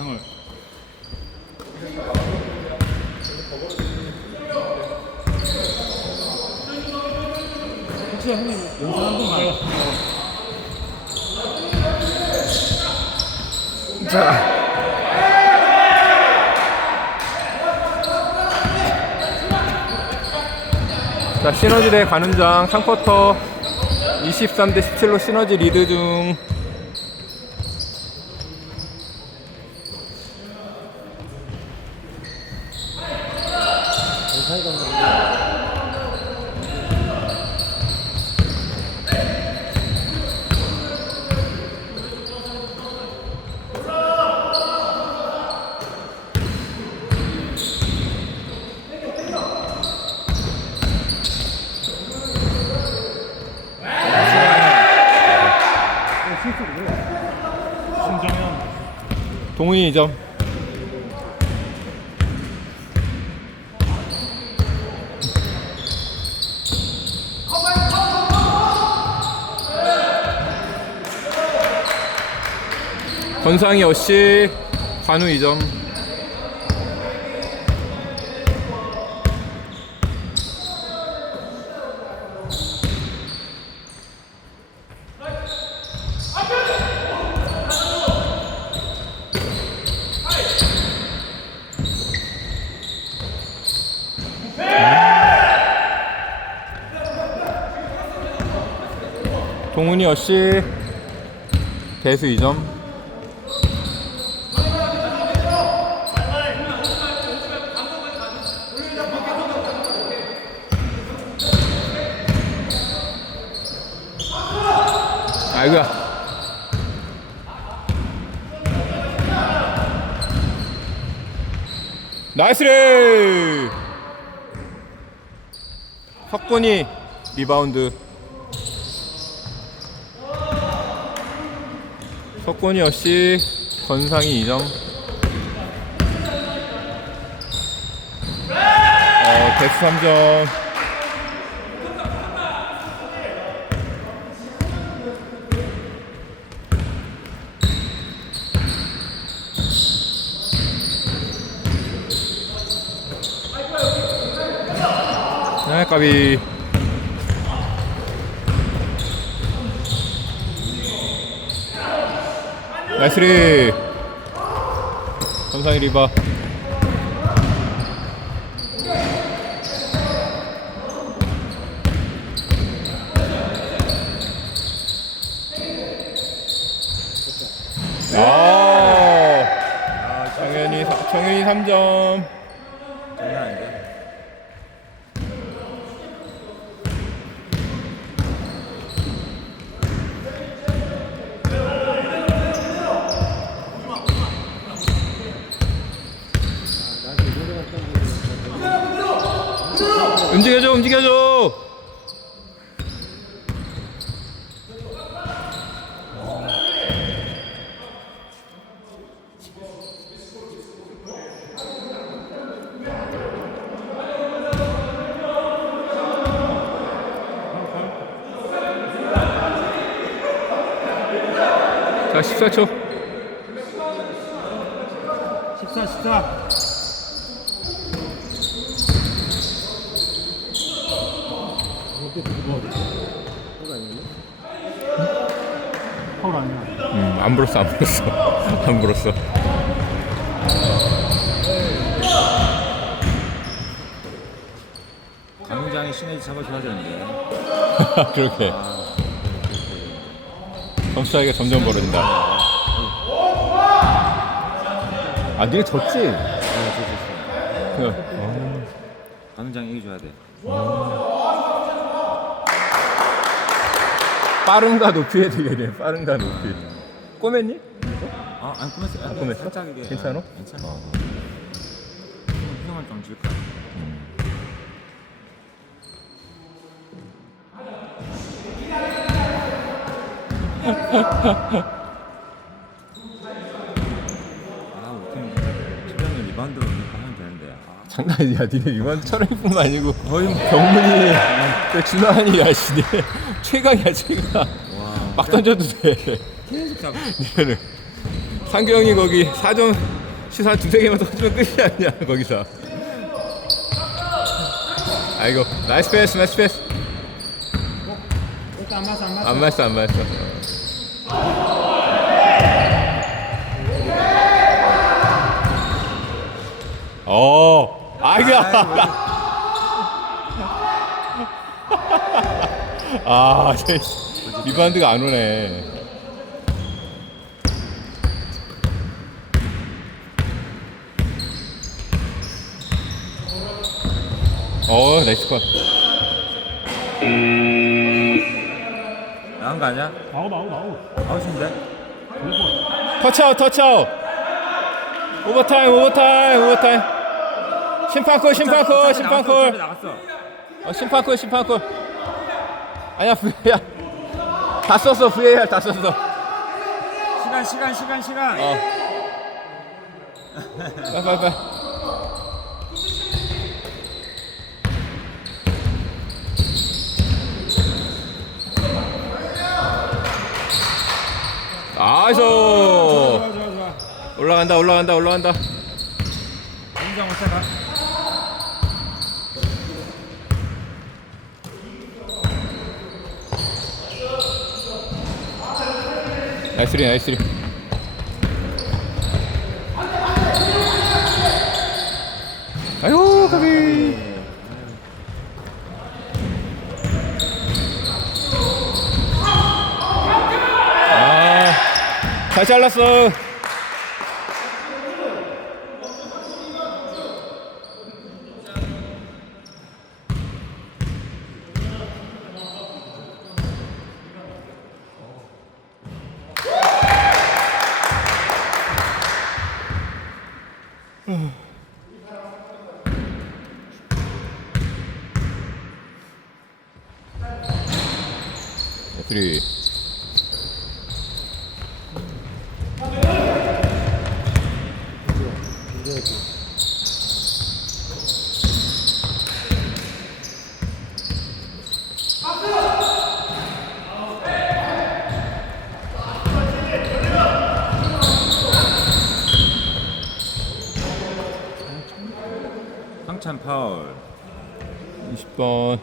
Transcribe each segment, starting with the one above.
장을 혹시 형님 영상 한 번만 자. 자, 시너지 대 가늠장 3쿼터 23대 17로 시너지 리드 중. 신정현 동훈이 2점. 권상이 어시 관우 2점. 동훈이 어시 대수 2점. 아이고야. 나이스 레이! 석권이 리바운드. 석권이 없이 권상이 2점. 어, 대수 3점. 네, 까비. 나이스리. 감상이 리바. 아. 정현이 사- 정현이 3점 장난 아닌데 움직여줘 움직여줘. 자 14초. 14 14 파울 아니야 음, 안 불었어 안 불었어. 안 불었어. 강장이 시너지 잡아줘야 되는데. 그렇게. 점수 차이가 점점 벌어진다. 아 니가 졌지? 네 좋겠어 그, 강장이 이겨줘야 돼 빠른가 높이 해도 돼 빠른가 높이 꼬맸니? 아, 안 꾸몄어. 아, 꾸몄어? 살짝 이게. 괜찮아? 아, 괜찮아. 형은 좀 줄까? 아, 우팀 최근에 리바운드 하면 되는데. 아, 장난이야. 니네 이번 철학뿐만 아니고 거의 병문이 그 준하한이야 시네 최강이야 최강. 와. 막 던져도 돼. 계속 잡아. 니네는 상규 형이 거기 4점 시사 두세 개만 터지면 끝이 아니야 거기서. 아이고 나이스 패스 나이스 패스. 일단 안 맞어 안 맞어 안 맞았어 안 맞았어 어 아이고야 아 쟤, 리바운드가 안 오네. 어 나이스 컷 나간 거 아니야? 아웃 아웃 아웃 아웃인데? 터치아웃 터치아웃. 오버타임 오버타임 오버타임 심판콜 심판콜 심판콜 나갔어 어, 심판콜 심판콜 아니야 VAR 다 썼어 VAR 다 썼어. 시간 시간 시간 시간. 어. 빨빨빨 나이스! 좋아 좋아 좋아 올라간다 올라간다 올라간다. 인정 못 잡아 나이스리 나이스리 아유 가비. 아잘 잘랐어 나이스리 황찬 파울. 20번.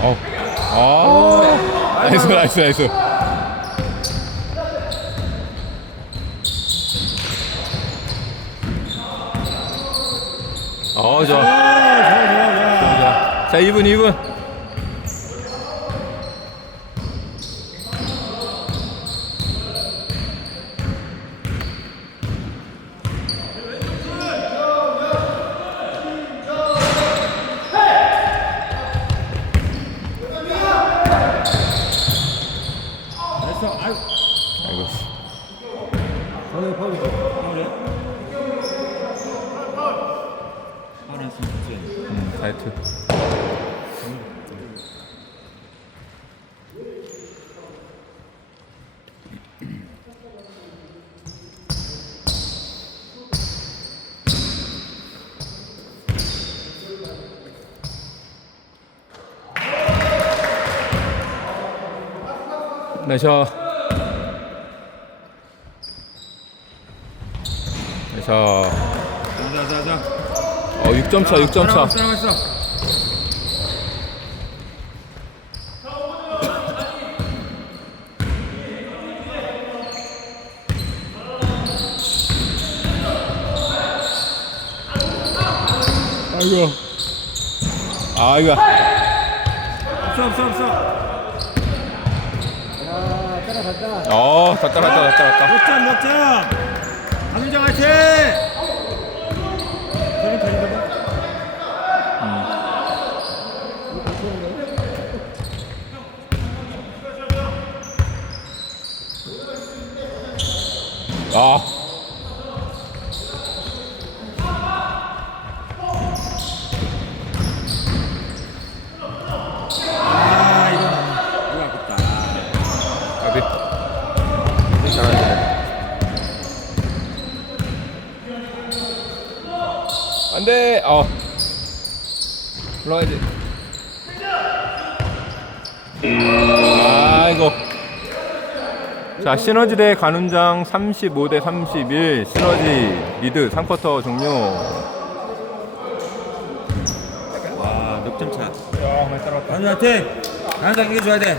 어. 아. 나이스 나이스 나이스. 어 좋아. 자, 자 2분 2분 됐어 아유 아이고 씨. 파울 파울이 파울이야? 파울 했으면 좋지 음, 다이트 나이샤 나이샤 자자 자자 어 6점 차 6점 차. 아이고. 아이고 없어 없어 없어 어 갔다 갔다 갔다 갔다. 못점 못점 강민정 화이팅! 저는 가진다 아아 이거 이거 아깝다 가비 잘하네 안 돼 어 올라가야지. 아이고. 자, 시너지 대 간운장 35 대 31. 시너지 리드 3쿼터 종료. 와 넉점 차. 야, 많이 따라왔다. 강준한테 강장 이겨줘야 돼.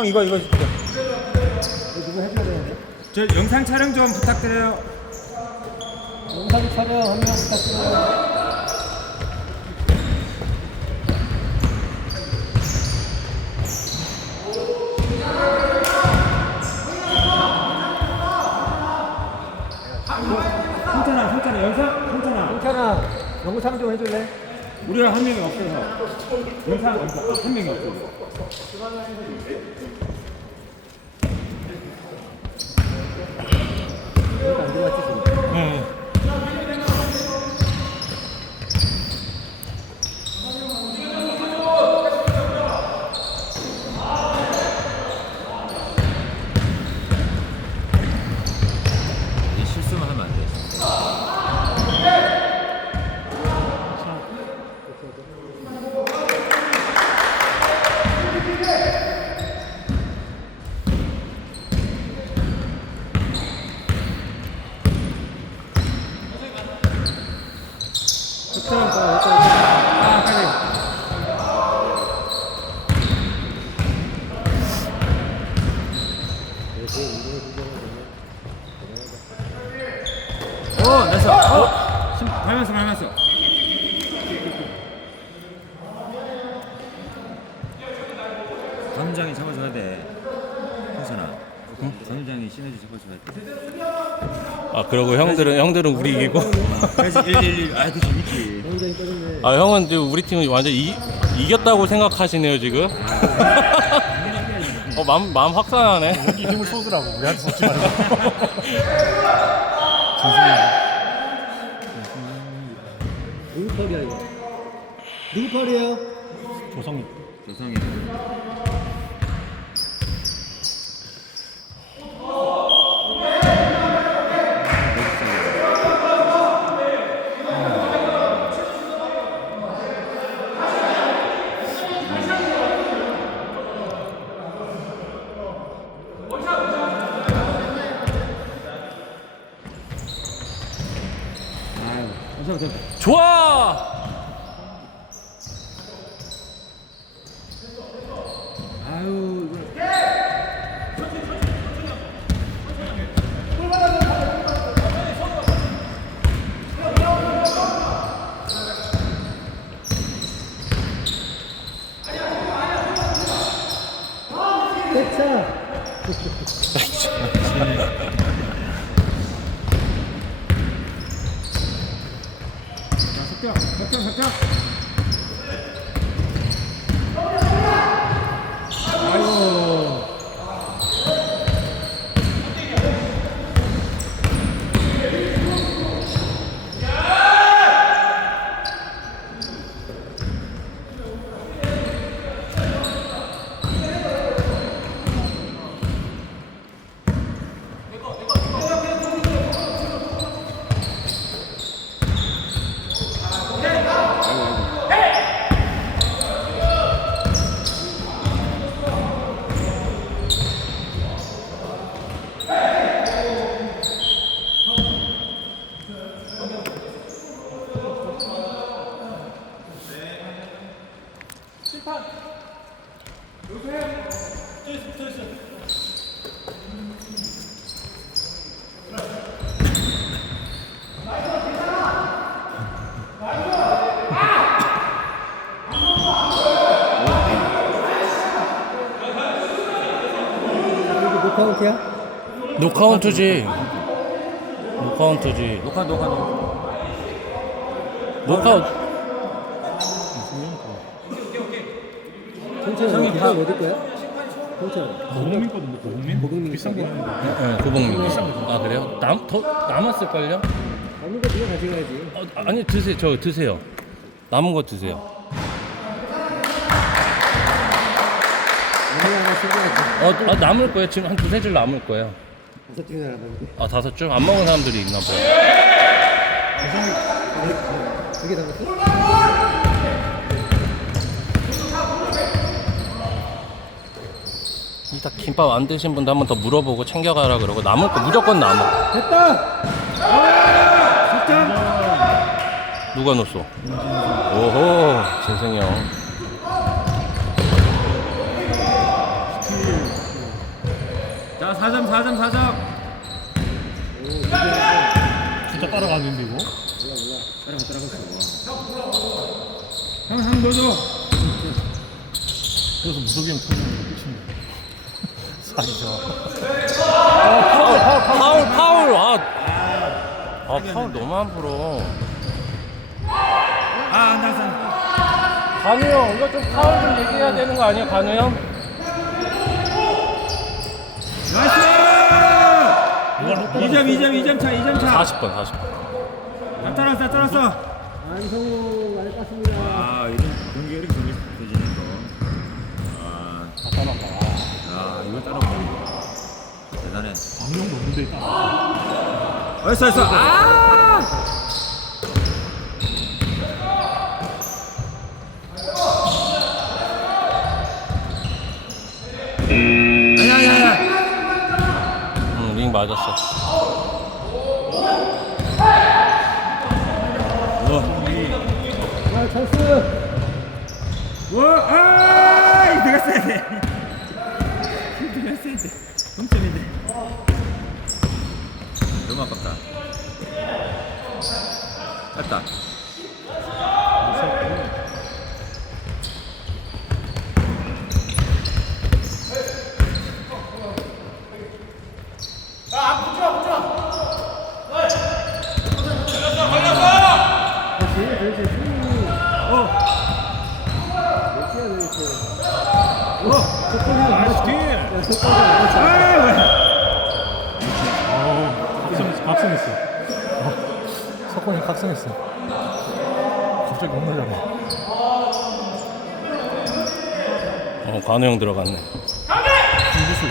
형 이거 이거. 누구 해줘야 되는데? 저 영상 촬영 좀 부탁드려요. 영상 촬영 한 명 부탁드려요. 성찬아 성찬아 영상 성찬아 괜찮아. 영상 좀 해줄래? 우리가 한 명이 없어서 영상 한 명이 없어. 이거 안 들어갔지 지금? 이 실수만 하면 안 돼. 득점 봐. 여기까지. 아 빨리. 어, 됐어. 어, 심, 닮았어, 닮았어. 감장이 잡아줘야 돼. 형선아. 감장이 시너지 잡아줘야 돼. 아 그러고 형들은 형들은 우리 이기고 그래서 111. 아, 그 재밌지. 아 형은 지금 우리 팀은 완전 이, 이겼다고 생각하시네요 지금 어 마음 마음 확산하네 이름을 쏘더라고. 우리한테 쏘지 말고. 누구 털이야 이거? 누구 털이에요? 조성이 조성이. 카운트야? 노카운트지. 노카운트지. 녹화 녹화 녹화. 노카운트. 천천히 형이 계속 다- 어디 거야? 천천히 고국민 거던데 고국민? 고객님 비싼 거 네, 고봉님. 아 그래요? 남 더 남았을걸요? 남은 거 네가 가져가야지 어, 아니 드세요. 저 드세요. 남은 거 드세요. 어, 아, 남을 거예요. 지금 한 두세 줄 남을 거예요. 다섯 개나 남았는데 아 다섯 줄? 안 먹은 사람들이 있나 봐요. 두개 남았어? 이따 김밥 안 드신 분도 한 번 더 물어보고 챙겨가라 그러고 남을 거 무조건 남아. 됐다! 누가 넣었어? 오호 재승이 형. 자 4점 4점 4점. 진짜 따라가는데 이거? 따라가 따라갔어. 형형 넣어줘. 그래서 무석이 형 터지는 거 끝인데 사기죠 파울 파울 아. 아 파울 너무 안 불어. 아 나사. 간우 형 이거 좀 파울 좀 얘기해야 되는 거 아니야 간우 형? 나이스. 2점 2점 2점 차 2점 차. 40번 40번. 안 따랐어 안 따랐어. 안성우 많이 깠습니다 아 이런 경기가 이렇게 재밌 되지는 거. 아. 아 이걸 따라오네. 대단해. 광명도 없는데 따라 됐어 됐어. 아. 아니야 아니야 아니야. 응, 링 맞았어. 아 찬스! 와, 아, 이 들어갔어야 돼. 들어갔어야 돼. 동점인데. 너무 아깝다. 됐다. 아 지금 도대체 승리 어, 몇 개야 도대체 어, 속도이 안 맞춰 야 속도이 안 맞춰 아, 뭐야. 어우 각성, 각성했어 석권이 각성했어 갑자기 잘해 어, 관우 형 들어갔네. 김구수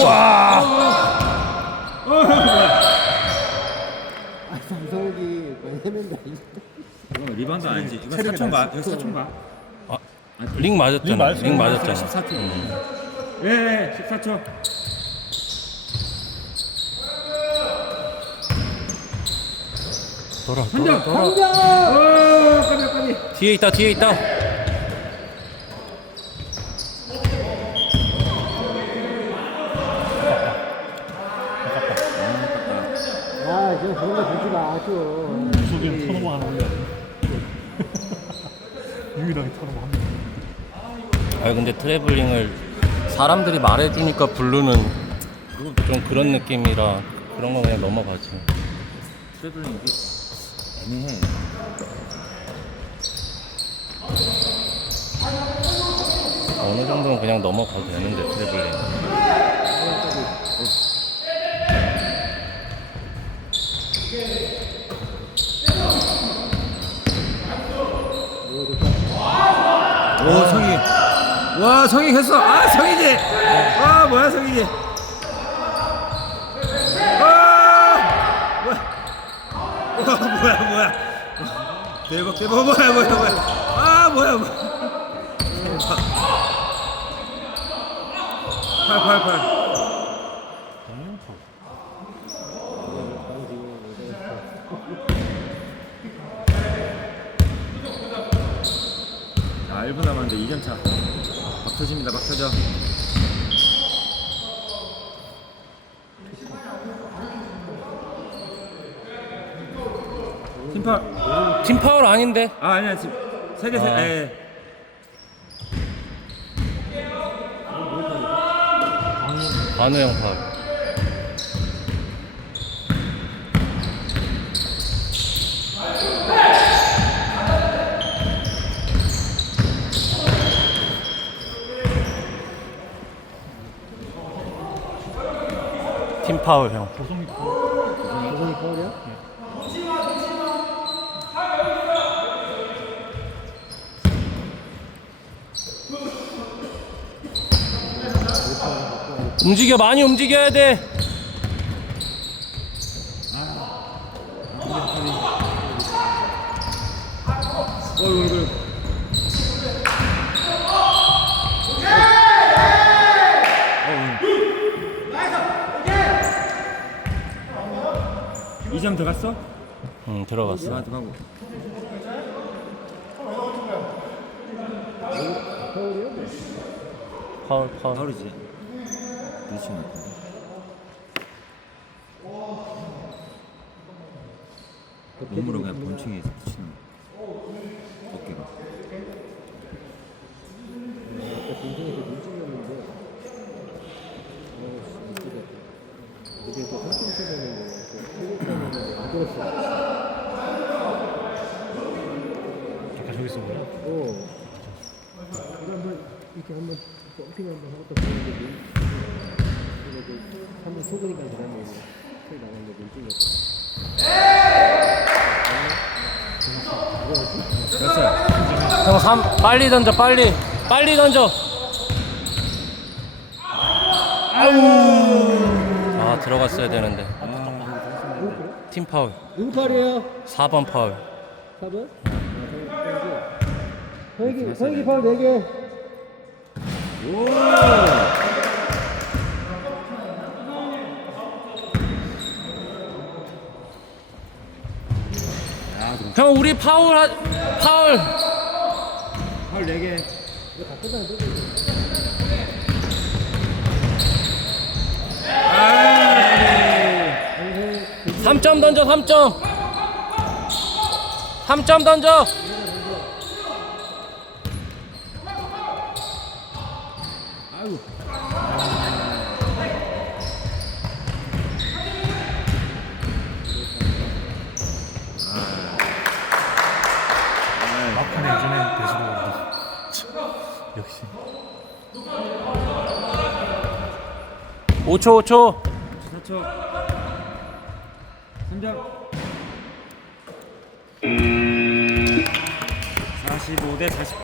아 sam성욱이 많이 헤맨다 이거 리바운드 아니지? 이거 사촌가? 이거 사촌가? 아, 링 맞았잖아. 링 맞았어. 링 맞았잖아. 14초. 예, 예, 14초. 돌아, 한 돌아, 점. 돌아. 오, 까비, 까비. 뒤에 있다, 뒤에 있다. 아 지금 그런 거 보지 마좀 무석이 형 턴오버 하나 올려 유일하게 턴오버 한명 아 근데 트래블링을 사람들이 말해주니까 부르는 좀 그런 느낌이라 그런 거 그냥 넘어가지. 트래블링 이게 애매해. 어느 정도는 그냥 넘어가도 되는데 트래블링. 오 성희. 와 성희 했어. 아 성희지. 아 뭐야 성희지. 아 뭐야. 와, 뭐야 뭐야. 대박 대박. 어, 뭐야 뭐야 뭐야. 아 뭐야 뭐야. 888 터집니다, 막 터져. 팀파. 팀 파울 아닌데? 아, 아니야, 지금 세대 세. 아. 예. 관우 형 파울. 팀 파울 형. 조성이 파울. 조선이 파울이야? 움직여 많이 움직여야 돼. 어이구, 이 2점 들어갔어? 응 들어갔어. 들어가 들어가고 파울 파울. 파울이지 미치는 몸으로 그냥 본충해서 붙이는 거. 어깨가 아까 동생한테 눈 찔렸는데 어씨 이게 또 한숨 쉬었는데 태국하면 안 들었어 아까 저기 있어 보여. 어 이거 한번 이렇게 한번 점핑 한번 하고 또 보는데 눈 이거 그 한번 속으니까 그러면 털 나가는데 눈 찔렸어 됐어요. 형 3, 빨리 던져 빨리. 빨리 던져. 아 들어갔어야 되는데. 팀 파울. 누구 팔이에요? 4번 파울. 4번? 서희기 서희기 파울 4개 형 우리 파울 하, 파울. 파울 4개. 이거 다 끝나면 또 삼점 던져 3점. 3점 던져 막판에 예전에 배수로 간다. 역시. 5초 5초. 4초 3점 45 대 40